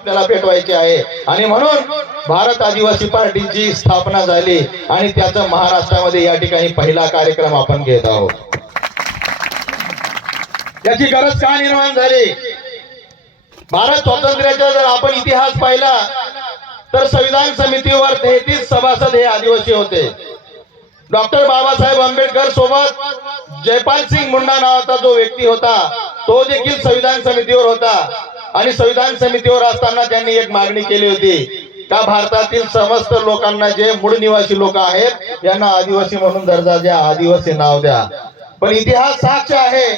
आपल्याला पेटवायचे आहे. आणि म्हणून भारत आदिवासी पार्टीची स्थापना झाली आणि त्याचा महाराष्ट्रामध्ये या ठिकाणी पहिला कार्यक्रम आपण घेत आहोत. याची गरज का निर्माण झाली? भारत स्वातंत्र्याचा जर आपण इतिहास पाहिला तर संविधान समितीवर तेहतीस सभासद हे आदिवासी होते. डॉक्टर बाबासाहेब आंबेडकर सोबत जयपाल सिंग मुंडा नावाचा जो व्यक्ती होता तो देखील संविधान समितीवर होता. आणि संविधान समितीवर असताना त्यांनी एक मागणी केली होती. का भारतातील समस्त लोकांना जे मूळ निवासी लोक आहेत यांना आदिवासी म्हणून दर्जा द्या आदिवासी नाव द्या. पण इतिहास साक्ष आहे.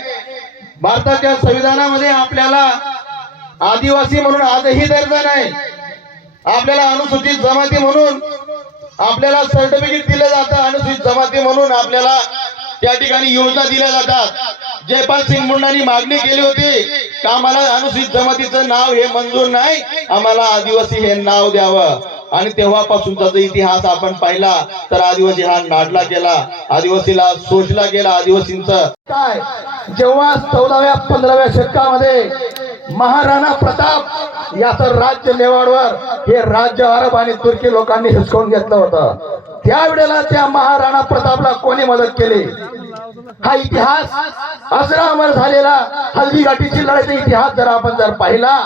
भारताच्या संविधानामध्ये आपल्याला आदिवासी म्हणून आजही दर्जा नाही. आपल्याला अनुसूचित जमाती म्हणून आपल्याला सर्टिफिकेट दिलं जातं अनुसूचित जमाती म्हणून आपल्याला त्या ठिकाणी योजना दिल्या जातात. जयपाल सिंग मुंडांनी मागणी केली होती का आम्हाला अनुसूचित जमातीचं नाव हे मंजूर नाही? आम्हाला आदिवासी हे नाव द्यावं. आणि तेव्हापासूनचा जो इतिहास आपण पाहिला तर आदिवासी हा नाडला गेला. आदिवासीला शोषला गेला आदिवासींचं. काय? जेव्हा चौदाव्या पंधराव्या शतकामध्ये महाराणा प्रताप याचं राज्य नेवाडवर हे राज्य अरब आणि तुर्की लोकांनी हिसकावून घेतलं होतं. त्यावेळेला त्या महाराणा प्रतापला कोणी मदत केली? हा इतिहास अजरामर झालेला हल्दी घाटीची लढाईचा इतिहास जर आपण जर पाहिला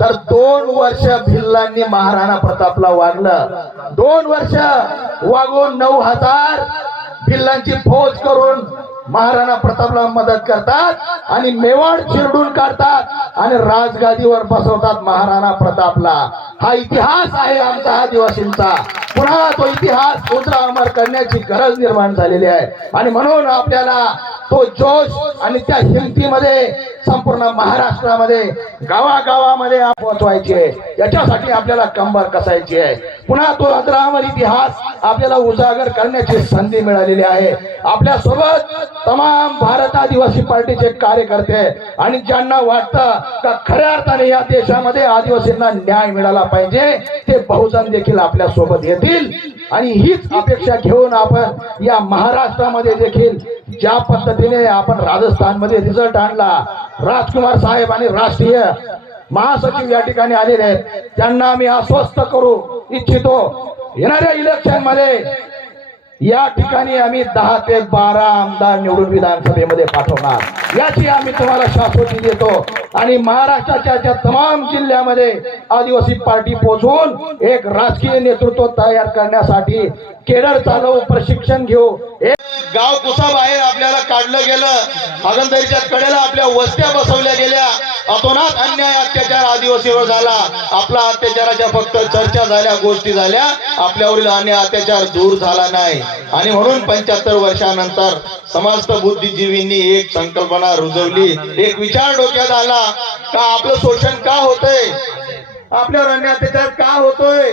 तर दोन वर्ष भिल्लांनी महाराणा प्रतापला वागलं. दोन वर्ष वागून नऊ हजार भिल्लांची फौज करून महाराणा प्रतापला मदत करतात आणि मेवाड चिरडून काढतात आणि राजगादीवर बसवतात महाराणा प्रतापला. हा इतिहास आहे आमचा आदिवासींचा पुन्हा तो इतिहास उजरा अमर करण्याची गरज निर्माण झालेली आहे. आणि म्हणून आपल्याला तो जोश आणि त्या हिमतीमध्ये संपूर्ण महाराष्ट्रामध्ये गावागावामध्ये पोहोचवायचे. याच्यासाठी आपल्याला कंबर कसायची आहे. पुन्हा तो अजरामर इतिहास आपल्याला उजागर करण्याची संधी मिळालेली आहे. आपल्यासोबत तमाम भारत आदिवासी पार्टीचे कार्यकर्ते आणि ज्यांना वाटतं का खऱ्या अर्थाने या देशामध्ये आदिवासींना न्याय मिळाला पाहिजे ते बहुजन देखील आपल्यासोबत येतील. आणि हीच अपेक्षा घेऊन आपण या महाराष्ट्रामध्ये देखील ज्या पद्धतीने आपण राजस्थानमध्ये रिझल्ट आणला राजकुमार साहेब आणि राष्ट्रीय महासचिव या ठिकाणी आलेले आहेत. त्यांना आम्ही आश्वस्त करू इच्छितो. येणाऱ्या इलेक्शनमध्ये या ठिकाणी आम्ही दहा ते बारा आमदार निवडून विधानसभेमध्ये पाठवणार. याची आम्ही तुम्हाला शाश्वती देतो. आणि महाराष्ट्राच्या त्या तमाम जिल्ह्यामध्ये आदिवासी पार्टी पोहोचवून एक राजकीय नेतृत्व तयार करण्यासाठी केडर चालवू प्रशिक्षण घेऊ. एक गाव कुसाबाहेर आपल्याला काढलं गेलं. आगंदरीच्या कडेला आपल्या वस्त्या बसवल्या गेल्या. अतोनात अन्याय अत्याचार आदिवासीवर झाला. आपला अत्याचाराच्या फक्त चर्चा झाल्या गोष्टी झाल्या. आपल्यावरील अन्याय अत्याचार दूर झाला नाही. आणि म्हणून पंच्याहत्तर वर्षानंतर समस्त बुद्धिजीवींनी एक संकल्पना रुजवली. एक विचार डोक्यात आला का आपलं शोषण का होतंय? आपल्यावर अन्याय अत्याचार का होतोय?